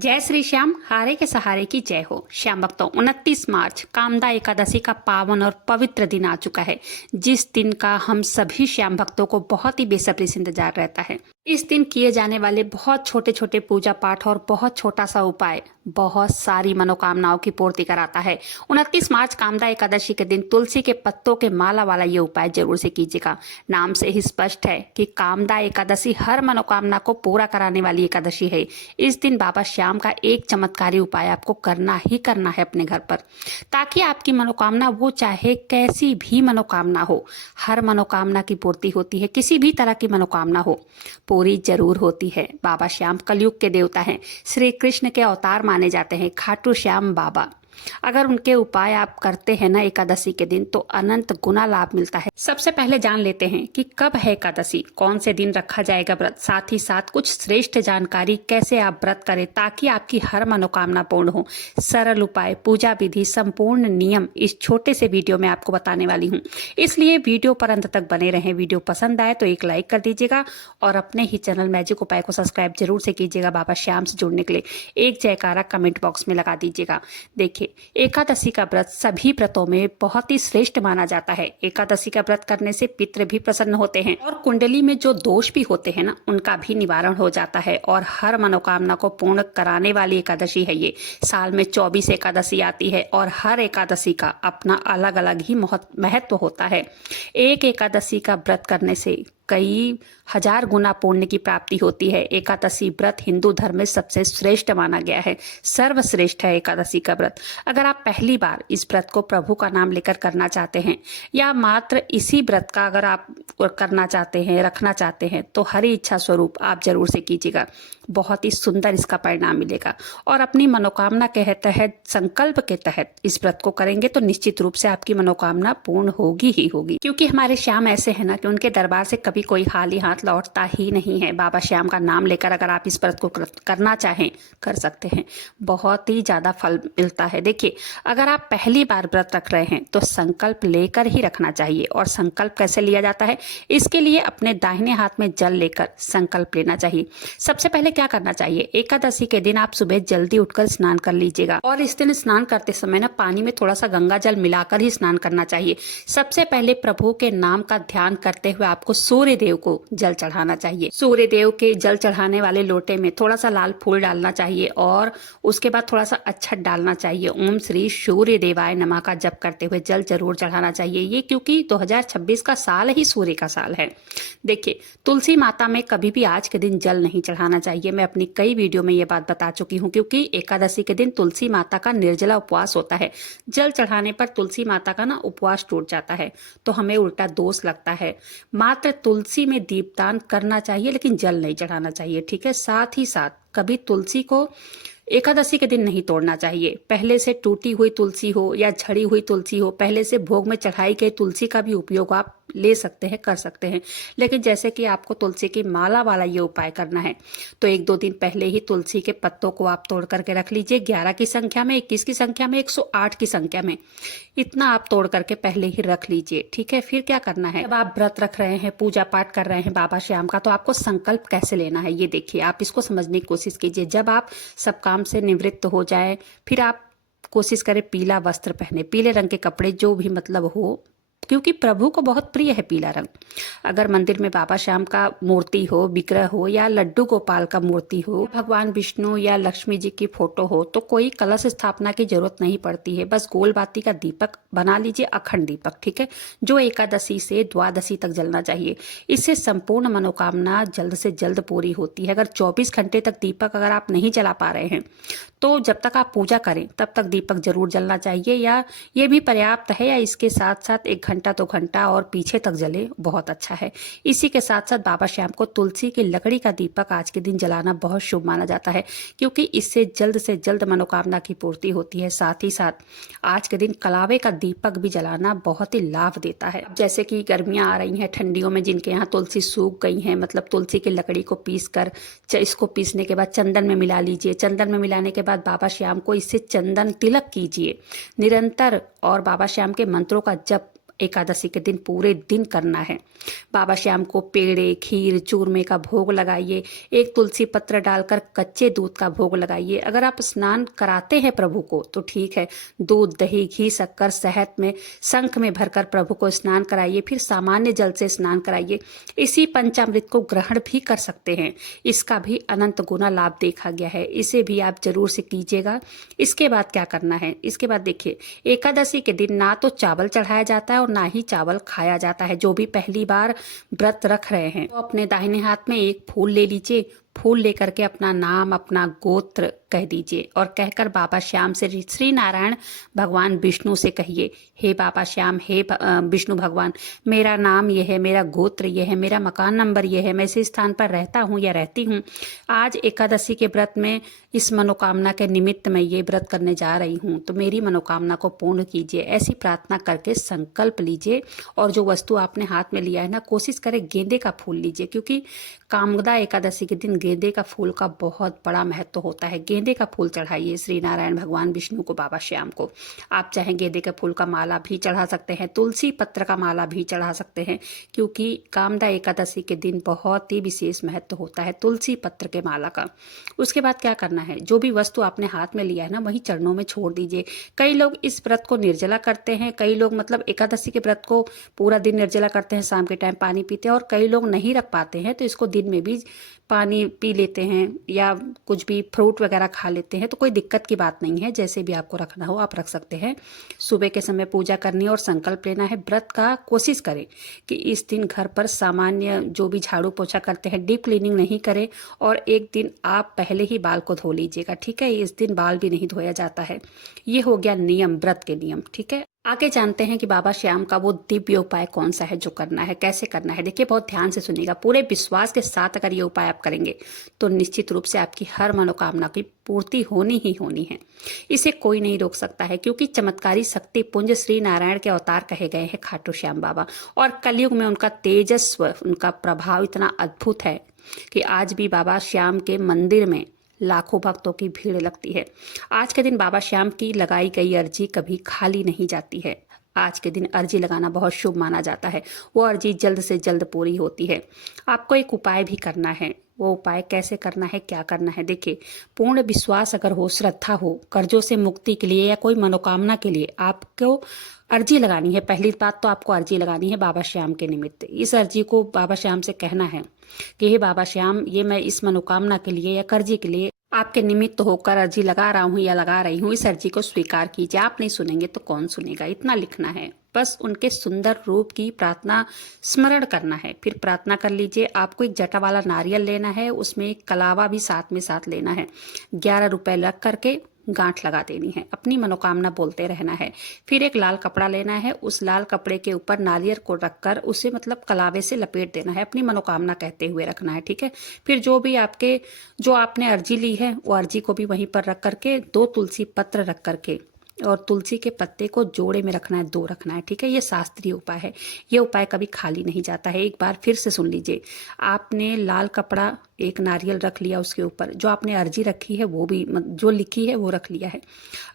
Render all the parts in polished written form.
जय श्री श्याम, हारे के सहारे की जय हो। श्याम भक्तों, 29 मार्च कामदा एकादशी का पावन और पवित्र दिन आ चुका है, जिस दिन का हम सभी श्याम भक्तों को बहुत ही बेसब्री से इंतजार रहता है। इस दिन किए जाने वाले बहुत छोटे छोटे पूजा पाठ और बहुत छोटा सा उपाय बहुत सारी मनोकामनाओं की पूर्ति कराता है। 29 मार्च कामदा एकादशी के दिन तुलसी के पत्तों के माला वाला ये उपाय जरूर से कीजिएगा। नाम से ही स्पष्ट है कि कामदा एकादशी हर मनोकामना को पूरा कराने वाली एकादशी है। इस दिन बाबा श्याम का एक चमत्कारी उपाय आपको करना ही करना है अपने घर पर, ताकि आपकी मनोकामना, वो चाहे कैसी भी मनोकामना हो, हर मनोकामना की पूर्ति होती है। किसी भी तरह की मनोकामना हो, पूरी जरूर होती है। बाबा श्याम कलयुग के देवता हैं, श्री कृष्ण के अवतार माने जाते हैं, खाटू श्याम बाबा। अगर उनके उपाय आप करते हैं ना एकादशी के दिन, तो अनंत गुना लाभ मिलता है। सबसे पहले जान लेते हैं कि कब है एकादशी, कौन से दिन रखा जाएगा व्रत, साथ ही साथ कुछ श्रेष्ठ जानकारी कैसे आप व्रत करें ताकि आपकी हर मनोकामना पूर्ण हो। सरल उपाय, पूजा विधि, संपूर्ण नियम इस छोटे से वीडियो में आपको बताने वाली हूँ, इसलिए वीडियो पर अंत तक बने रहें। वीडियो पसंद आए तो एक लाइक कर दीजिएगा और अपने ही चैनल मैजिक उपाय को सब्सक्राइब जरूर से कीजिएगा। बाबा श्याम से जुड़ने के लिए एक जयकारा कमेंट बॉक्स में लगा दीजिएगा। देखिए, एकादशी का व्रत सभी व्रतों में बहुत ही श्रेष्ठ माना जाता है। एकादशी का व्रत करने से पितृ भी प्रसन्न होते हैं और कुंडली में जो दोष भी होते हैं ना, उनका भी निवारण हो जाता है और हर मनोकामना को पूर्ण कराने वाली एकादशी है ये। साल में 24 एकादशी आती है और हर एकादशी का अपना अलग अलग ही महत्व होता है। एक एकादशी का व्रत करने से कई हजार गुना पुण्य की प्राप्ति होती है। एकादशी व्रत हिंदू धर्म में सबसे श्रेष्ठ माना गया है, सर्वश्रेष्ठ है एकादशी का व्रत। अगर आप पहली बार इस व्रत को प्रभु का नाम लेकर करना चाहते हैं, या मात्र इसी व्रत का अगर आप करना चाहते हैं, रखना चाहते हैं, तो हरी इच्छा स्वरूप आप जरूर से कीजिएगा। बहुत ही सुंदर इसका परिणाम मिलेगा और अपनी मनोकामना के तहत, संकल्प के तहत इस व्रत को करेंगे तो निश्चित रूप से आपकी मनोकामना पूर्ण होगी ही होगी। क्योंकि हमारे श्याम ऐसे हैं ना कि उनके दरबार से कभी कोई खाली हाथ लौटता ही नहीं है। बाबा श्याम का नाम लेकर अगर आप इस व्रत को करना चाहें, कर सकते हैं, बहुत ही ज्यादा फल मिलता है। देखिए, अगर आप पहली बार व्रत रख रहे हैं तो संकल्प लेकर ही रखना चाहिए। और संकल्प कैसे लिया जाता है, इसके लिए अपने दाहिने हाथ में जल लेकर संकल्प लेना चाहिए। सबसे पहले क्या करना चाहिए, एकादशी के दिन आप सुबह जल्दी उठकर स्नान कर लीजिएगा और इस दिन स्नान करते समय ना पानी में थोड़ा सा गंगा जल मिलाकर ही स्नान करना चाहिए। सबसे पहले प्रभु के नाम का ध्यान करते हुए आपको सूर्य देव को जल चढ़ाना चाहिए। सूर्य देव के जल चढ़ाने वाले लोटे में थोड़ा सा लाल फूल डालना चाहिए और उसके बाद थोड़ा सा अक्षत डालना चाहिए। ओम श्री सूर्य देवाय नमः का जप करते हुए जल जरूर चढ़ाना चाहिए। ये क्योंकि 2026 का साल ही सूर्य का साल है। देखिए, तुलसी माता में कभी भी आज के दिन जल नहीं चढ़ाना चाहिए। मैं अपनी कई वीडियो में ये बात बता चुकी हूँ, क्योंकि एकादशी के दिन तुलसी माता का निर्जला उपवास होता है। जल चढ़ाने पर तुलसी माता का ना उपवास टूट जाता है, तो हमें उल्टा दोष लगता है। मात्र तुलसी में दीपदान करना चाहिए, लेकिन जल नहीं चढ़ाना चाहिए, ठीक है। साथ ही साथ कभी तुलसी को एकादशी के दिन नहीं तोड़ना चाहिए। पहले से टूटी हुई तुलसी हो या झड़ी हुई तुलसी हो, पहले से भोग में चढ़ाई गई तुलसी का भी उपयोग आप ले सकते हैं, कर सकते हैं। लेकिन जैसे कि आपको तुलसी की माला वाला ये उपाय करना है, तो 1-2 दिन पहले ही तुलसी के पत्तों को आप तोड़ करके रख लीजिए। 11 की संख्या में, 21 की संख्या में, 108 की संख्या में, इतना आप तोड़ करके पहले ही रख लीजिए, ठीक है। फिर क्या करना है, जब आप व्रत रख रहे हैं, पूजा पाठ कर रहे हैं बाबा श्याम का, तो आपको संकल्प कैसे लेना है ये देखिए। आप इसको समझने की कोशिश कीजिए। जब आप सब काम से निवृत्त हो जाए, फिर आप कोशिश करें पीला वस्त्र पहने, पीले रंग के कपड़े जो भी मतलब हो, क्योंकि प्रभु को बहुत प्रिय है पीला रंग। अगर मंदिर में बाबा श्याम का मूर्ति हो, विग्रह हो, या लड्डू गोपाल का मूर्ति हो, भगवान विष्णु या लक्ष्मी जी की फोटो हो, तो कोई कलश स्थापना की जरूरत नहीं पड़ती है। बस गोल बाती का दीपक बना लीजिए, अखंड दीपक, ठीक है, जो एकादशी से द्वादशी तक जलना चाहिए। इससे संपूर्ण मनोकामना जल्द से जल्द पूरी होती है। अगर 24 घंटे तक दीपक अगर आप नहीं जला पा रहे हैं, तो जब तक आप पूजा करें तब तक दीपक जरूर जलना चाहिए, या ये भी पर्याप्त है, या इसके साथ साथ 1 घंटा 2 घंटा और पीछे तक जले, बहुत अच्छा है। इसी के साथ साथ बाबा श्याम को तुलसी की लकड़ी का दीपक आज के दिन जलाना बहुत शुभ माना जाता है, क्योंकि इससे जल्द से जल्द मनोकामना की पूर्ति होती है। साथ ही साथ आज के दिन कलावे का दीपक भी जलाना बहुत ही लाभ देता है। जैसे कि गर्मियां आ रही हैं, ठंडियों में जिनके यहाँ तुलसी सूख गई है, मतलब तुलसी की लकड़ी को पीस कर, इसको पीसने के बाद चंदन में मिला लीजिए। चंदन में मिलाने के बाद बाबा श्याम को इससे चंदन तिलक कीजिए निरंतर, और बाबा श्याम के मंत्रों का जप एकादशी के दिन पूरे दिन करना है। बाबा श्याम को पेड़े, खीर, चूरमे का भोग लगाइए। एक तुलसी पत्र डालकर कच्चे दूध का भोग लगाइए। अगर आप स्नान कराते हैं प्रभु को तो ठीक है, दूध, दही, घी, शक्कर, शहद में शंख में भरकर प्रभु को स्नान कराइए, फिर सामान्य जल से स्नान कराइए। इसी पंचामृत को ग्रहण भी कर सकते हैं, इसका भी अनंत गुना लाभ देखा गया है। इसे भी आप जरूर से कीजिएगा। इसके बाद क्या करना है, इसके बाद देखिए, एकादशी के दिन ना तो चावल चढ़ाया जाता है और ना ही चावल खाया जाता है। जो भी पहली बार व्रत रख रहे हैं तो अपने दाहिने हाथ में एक फूल ले लीजिए। फूल लेकर के अपना नाम, अपना गोत्र कह दीजिए और कहकर बाबा श्याम से, श्री नारायण भगवान विष्णु से कहिए, हे बाबा श्याम, हे विष्णु भगवान, मेरा नाम ये है, मेरा गोत्र ये है, मेरा मकान नंबर ये है, मैं इस स्थान पर रहता हूँ या रहती हूँ। आज एकादशी के व्रत में इस मनोकामना के निमित्त मैं ये व्रत करने जा रही हूँ, तो मेरी मनोकामना को पूर्ण कीजिए। ऐसी प्रार्थना करके संकल्प लीजिए और जो वस्तु आपने हाथ में लिया है ना, कोशिश करें गेंदे का फूल लीजिए, क्योंकि कामदा एकादशी के दिन गेंदे का फूल का बहुत बड़ा महत्व होता है। गेंदे का फूल चढ़ाइए श्री नारायण भगवान विष्णु को, बाबा श्याम को। आप चाहें गेंदे के फूल का माला भी चढ़ा सकते हैं, तुलसी पत्र का माला भी चढ़ा सकते हैं, क्योंकि कामदा एकादशी के दिन बहुत ही विशेष महत्व होता है तुलसी पत्र के माला का। उसके बाद क्या करना है, जो भी वस्तु आपने हाथ में लिया है ना, वही चरणों में छोड़ दीजिए। कई लोग इस व्रत को निर्जला करते हैं, कई लोग मतलब एकादशी के व्रत को पूरा दिन निर्जला करते हैं, शाम के टाइम पानी पीते हैं, और कई लोग नहीं रख पाते हैं तो इसको दिन में भी पानी पी लेते हैं या कुछ भी फ्रूट वगैरह खा लेते हैं। तो कोई दिक्कत की बात नहीं है, जैसे भी आपको रखना हो आप रख सकते हैं। सुबह के समय पूजा करनी है और संकल्प लेना है व्रत का। कोशिश करें कि इस दिन घर पर सामान्य जो भी झाड़ू पोछा करते हैं, डीप क्लीनिंग नहीं करें, और एक दिन आप पहले ही बाल को धो लीजिएगा, ठीक है। इस दिन बाल भी नहीं धोया जाता है। ये हो गया नियम, व्रत के नियम, ठीक है। आगे जानते हैं कि बाबा श्याम का वो दिव्य उपाय कौन सा है जो करना है, कैसे करना है। देखिए, बहुत ध्यान से सुनिएगा, पूरे विश्वास के साथ अगर ये उपाय आप करेंगे तो निश्चित रूप से आपकी हर मनोकामना की पूर्ति होनी ही होनी है। इसे कोई नहीं रोक सकता है, क्योंकि चमत्कारी शक्ति पुंज श्री नारायण के अवतार कहे गए हैं खाटू श्याम बाबा, और कलयुग में उनका तेजस्व, उनका प्रभाव इतना अद्भुत है कि आज भी बाबा श्याम के मंदिर में लाखों भक्तों की भीड़ लगती है। आज के दिन बाबा श्याम की लगाई गई अर्जी कभी खाली नहीं जाती है। आज के दिन अर्जी लगाना बहुत शुभ माना जाता है। वो अर्जी जल्द से जल्द पूरी होती है। आपको एक उपाय भी करना है। वो उपाय कैसे करना है, क्या करना है, देखिए, पूर्ण विश्वास अगर हो, श्रद्धा हो, कर्जों से मुक्ति के लिए या कोई मनोकामना के लिए आपको अर्जी लगानी है। पहली बात तो आपको अर्जी लगानी है बाबा श्याम के निमित्त। इस अर्जी को बाबा श्याम से कहना है कि हे बाबा श्याम, ये मैं इस मनोकामना के लिए या कर्जे के लिए आपके निमित्त होकर अर्जी लगा रहा हूँ या लगा रही हूँ, इस अर्जी को स्वीकार कीजिए। आप नहीं सुनेंगे तो कौन सुनेगा, इतना लिखना है। बस उनके सुंदर रूप की प्रार्थना स्मरण करना है। फिर प्रार्थना कर लीजिए। आपको एक जटा वाला नारियल लेना है, उसमें एक कलावा भी साथ में साथ लेना है। 11 रुपए लग करके गांठ लगा देनी है। अपनी मनोकामना बोलते रहना है। फिर एक लाल कपड़ा लेना है, उस लाल कपड़े के ऊपर नारियल को रखकर उसे मतलब कलावे से लपेट देना है, अपनी मनोकामना कहते हुए रखना है, ठीक है। फिर जो आपने अर्जी ली है वो अर्जी को भी वहीं पर रख करके 2 तुलसी पत्र रख करके और तुलसी के पत्ते को जोड़े में रखना है, 2 रखना है, ठीक है। ये शास्त्रीय उपाय है। ये उपाय कभी खाली नहीं जाता है। एक बार फिर से सुन लीजिए। आपने लाल कपड़ा, एक नारियल रख लिया, उसके ऊपर जो आपने अर्जी रखी है वो भी जो लिखी है वो रख लिया है।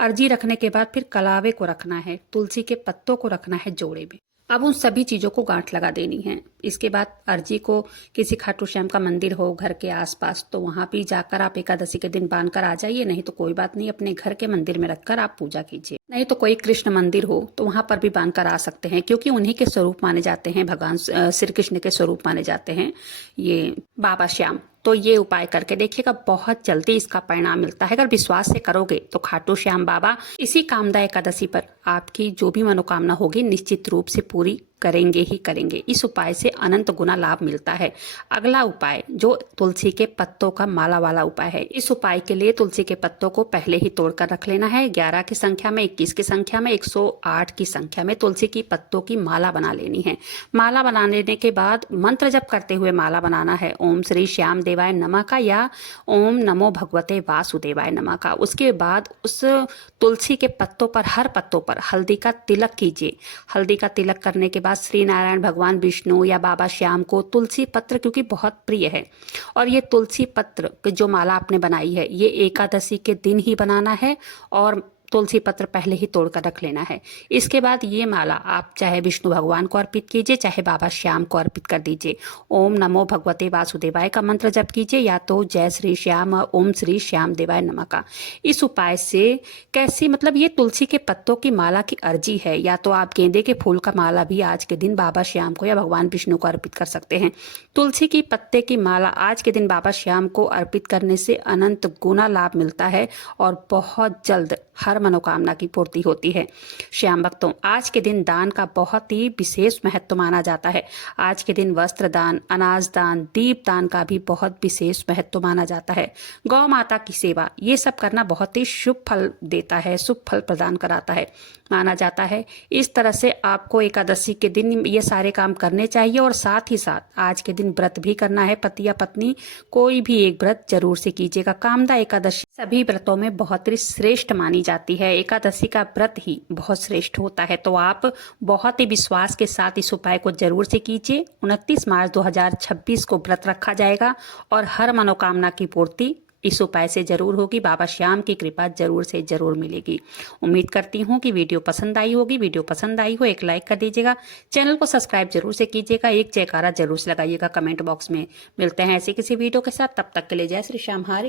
अर्जी रखने के बाद फिर कलावे को रखना है, तुलसी के पत्तों को रखना है जोड़े में। अब उन सभी चीज़ों को गांठ लगा देनी है। इसके बाद अर्जी को किसी खाटू श्याम का मंदिर हो घर के आसपास तो वहाँ भी जाकर आप एकादशी के दिन बांध कर आ जाइए, नहीं तो कोई बात नहीं, अपने घर के मंदिर में रखकर आप पूजा कीजिए। नहीं तो कोई कृष्ण मंदिर हो तो वहाँ पर भी बांध कर आ सकते हैं, क्योंकि उन्हीं के स्वरूप माने जाते हैं, भगवान श्री कृष्ण के स्वरूप माने जाते हैं ये बाबा श्याम। तो ये उपाय करके देखिएगा, बहुत जल्दी इसका परिणाम मिलता है। अगर विश्वास से करोगे तो खाटू श्याम बाबा इसी कामदा एकादशी पर आपकी जो भी मनोकामना होगी निश्चित रूप से पूरी करेंगे ही करेंगे। इस उपाय से अनंत गुना लाभ मिलता है। अगला उपाय जो तुलसी के पत्तों का माला वाला उपाय है। इस उपाय के लिए तुलसी के पत्तों को पहले ही तोड़कर रख लेना है। 11 की संख्या में, 21 की संख्या में, 108 की संख्या में तुलसी की पत्तों की माला बना लेनी है। माला बना लेने के बाद मंत्र जप करते हुए माला बनाना है। ओम श्री श्याम देवाय नमः का या ओम नमो भगवते वासुदेवाय नमः का। उसके बाद उस तुलसी के पत्तों पर, हर पत्तों पर हल्दी का तिलक कीजिए। हल्दी का तिलक करने के बाद श्री नारायण भगवान विष्णु या बाबा श्याम को तुलसी पत्र, क्योंकि बहुत प्रिय है, और ये तुलसी पत्र जो माला आपने बनाई है ये एकादशी के दिन ही बनाना है और तुलसी पत्र पहले ही तोड़कर रख लेना है। इसके बाद ये माला आप चाहे विष्णु भगवान को अर्पित कीजिए, चाहे बाबा श्याम को अर्पित कर दीजिए। ओम नमो भगवते वासुदेवाय का मंत्र जप कीजिए, या तो जय श्री श्याम, ओम श्री श्याम देवाय नमः का। इस उपाय से कैसी, मतलब ये तुलसी के पत्तों की माला की अर्जी है, या तो आप गेंदे के फूल का माला भी आज के दिन बाबा श्याम को या भगवान विष्णु को अर्पित कर सकते हैं। तुलसी की पत्ते की माला आज के दिन बाबा श्याम को अर्पित करने से अनंत गुना लाभ मिलता है और बहुत जल्द हर मनोकामना की पूर्ति होती है। श्याम भक्तों, आज के दिन दान का बहुत ही विशेष महत्व माना जाता है। आज के दिन वस्त्र दान, अनाज दान, दीप दान का भी बहुत विशेष महत्व माना जाता है। गौ माता की सेवा, ये सब करना बहुत ही शुभ फल देता है, शुभ फल प्रदान कराता है माना जाता है। इस तरह से आपको एकादशी के दिन ये सारे काम करने चाहिए और साथ ही साथ आज के दिन व्रत भी करना है। पति या पत्नी कोई भी एक व्रत जरूर से कीजिएगा। कामदा एकादशी सभी व्रतों में बहुत ही श्रेष्ठ मानी जाती है। एकादशी का व्रत ही बहुत श्रेष्ठ होता है, तो आप बहुत ही विश्वास के साथ इस उपाय को जरूर से कीजिए। 29 मार्च 2026 को व्रत रखा जाएगा और हर मनोकामना की पूर्ति इस उपाय से जरूर होगी। बाबा श्याम की कृपा जरूर से जरूर मिलेगी। उम्मीद करती हूँ कि वीडियो पसंद आई होगी। वीडियो पसंद आई हो एक लाइक कर दीजिएगा, चैनल को सब्सक्राइब जरूर से कीजिएगा, एक जयकारा जरूर से लगाइएगा कमेंट बॉक्स में। मिलते हैं ऐसे किसी वीडियो के साथ, तब तक के लिए जय श्री श्याम। हरे